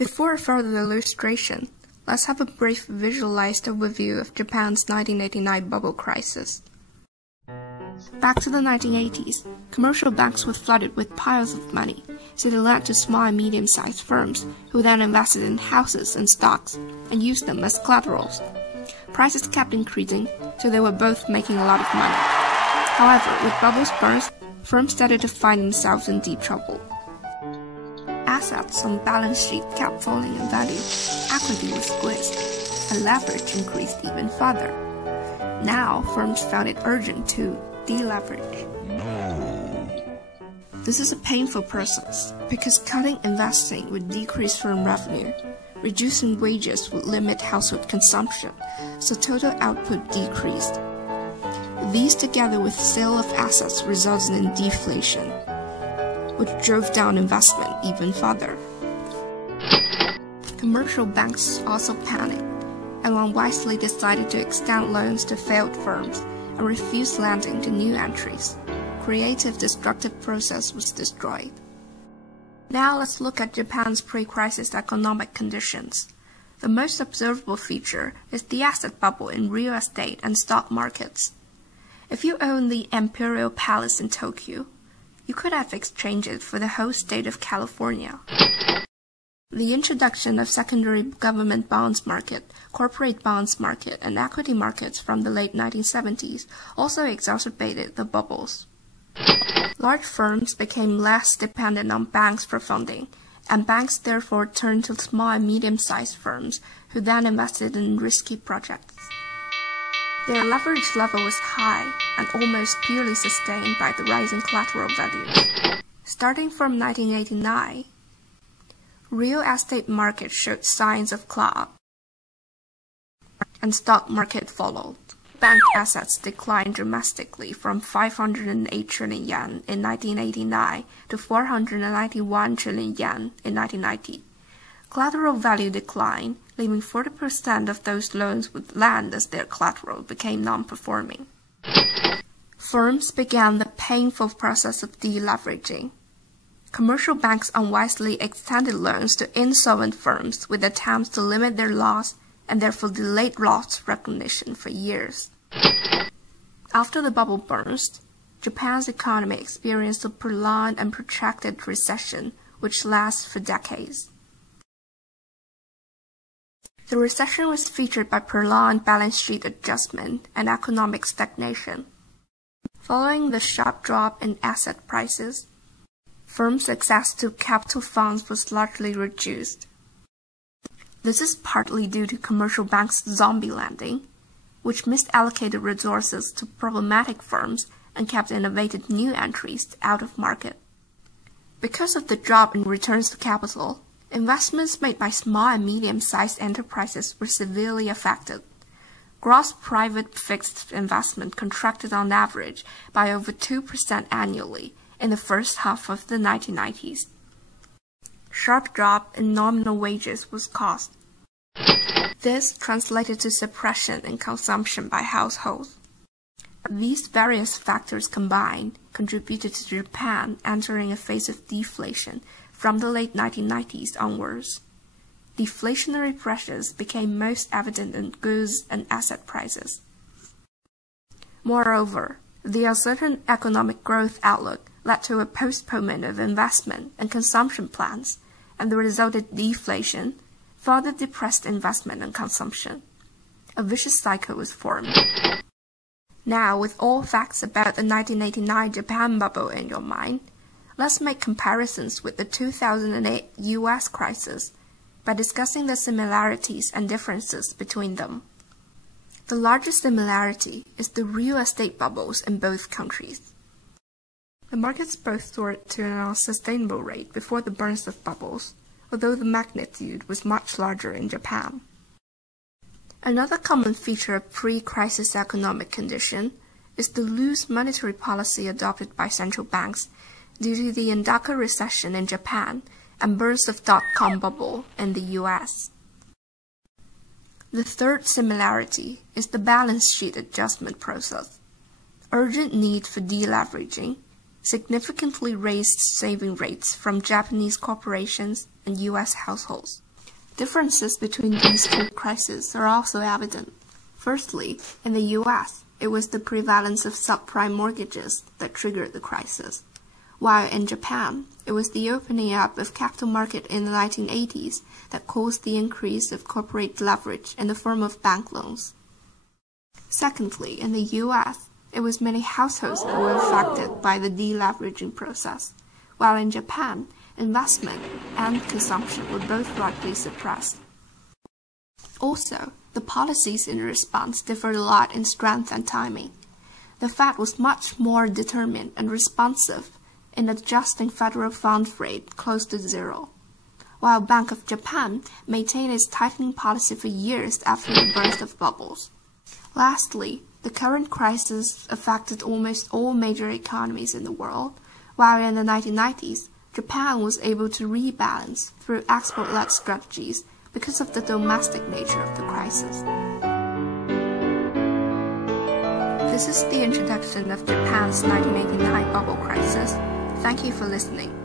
Before further illustration, let's have a brief visualized overview of Japan's 1989 bubble crisis. Back to the 1980s, commercial banks were flooded with piles of money, so they lent to small and medium-sized firms who then invested in houses and stocks and used them as collaterals. Prices kept increasing, so they were both making a lot of money. However, with bubbles burst, firms started to find themselves in deep trouble. Assets on balance sheet kept falling in value, equity was squeezed, and leverage increased even further. Now, firms found it urgent to deleverage. This is a painful process because cutting investing would decrease firm revenue, reducing wages would limit household consumption, so total output decreased. These together with sale of assets resulted in deflation, which drove down investment even further. Commercial banks also panicked and unwisely decided to extend loans to failed firms and refuse lending to new entries. Creative destructive process was destroyed. Now let's look at Japan's pre-crisis economic conditions. The most observable feature is the asset bubble in real estate and stock markets. If you own the Imperial Palace in Tokyo, you could have exchanged it for the whole state of California. The introduction of secondary government bonds market, corporate bonds market, and equity markets from the late 1970s also exacerbated the bubbles. Large firms became less dependent on banks for funding, and banks therefore turned to small and medium-sized firms who then invested in risky projects. Their leverage level was high and almost purely sustained by the rising collateral values. Starting from 1989, real estate market showed signs of collapse, and stock market followed. Bank assets declined dramatically from 508 trillion yen in 1989 to 491 trillion yen in 1990. Collateral value declined, leaving 40% of those loans with land as their collateral became non-performing. Firms began the painful process of deleveraging. Commercial banks unwisely extended loans to insolvent firms with attempts to limit their loss and therefore delayed loss recognition for years. After the bubble burst, Japan's economy experienced a prolonged and protracted recession which lasted for decades. The recession was featured by prolonged balance sheet adjustment and economic stagnation. Following the sharp drop in asset prices, firms' access to capital funds was largely reduced. This is partly due to commercial banks' zombie lending, which misallocated resources to problematic firms and kept innovative new entries out of market. Because of the drop in returns to capital, investments made by small and medium-sized enterprises were severely affected. Gross private fixed investment contracted on average by over 2% annually in the first half of the 1990s. Sharp drop in nominal wages was caused. This translated to suppression in consumption by households. These various factors combined contributed to Japan entering a phase of deflation from the late 1990s onwards. Deflationary pressures became most evident in goods and asset prices. Moreover, the uncertain economic growth outlook led to a postponement of investment and consumption plans, and the resulted deflation further depressed investment and consumption. A vicious cycle was formed. Now, with all facts about the 1989 Japan bubble in your mind, let's make comparisons with the 2008 US crisis by discussing the similarities and differences between them. The largest similarity is the real estate bubbles in both countries. The markets both soared to an unsustainable rate before the burst of bubbles, although the magnitude was much larger in Japan. Another common feature of pre-crisis economic condition is the loose monetary policy adopted by central banks due to the Endaka recession in Japan and burst of dot-com bubble in the US. The third similarity is the balance sheet adjustment process. Urgent need for deleveraging significantly raised saving rates from Japanese corporations and US households. Differences between these two crises are also evident. Firstly, in the US, it was the prevalence of subprime mortgages that triggered the crisis, while in Japan, it was the opening up of capital market in the 1980s that caused the increase of corporate leverage in the form of bank loans. Secondly, in the US, it was many households that were affected by the deleveraging process, while in Japan, investment and consumption were both largely suppressed. Also, the policies in response differed a lot in strength and timing. The Fed was much more determined and responsive in adjusting federal funds rate close to zero, while Bank of Japan maintained its tightening policy for years after the burst of bubbles. Lastly, the current crisis affected almost all major economies in the world, while in the 1990s, Japan was able to rebalance through export-led strategies because of the domestic nature of the crisis. This is the introduction of Japan's 1989 bubble crisis. Thank you for listening.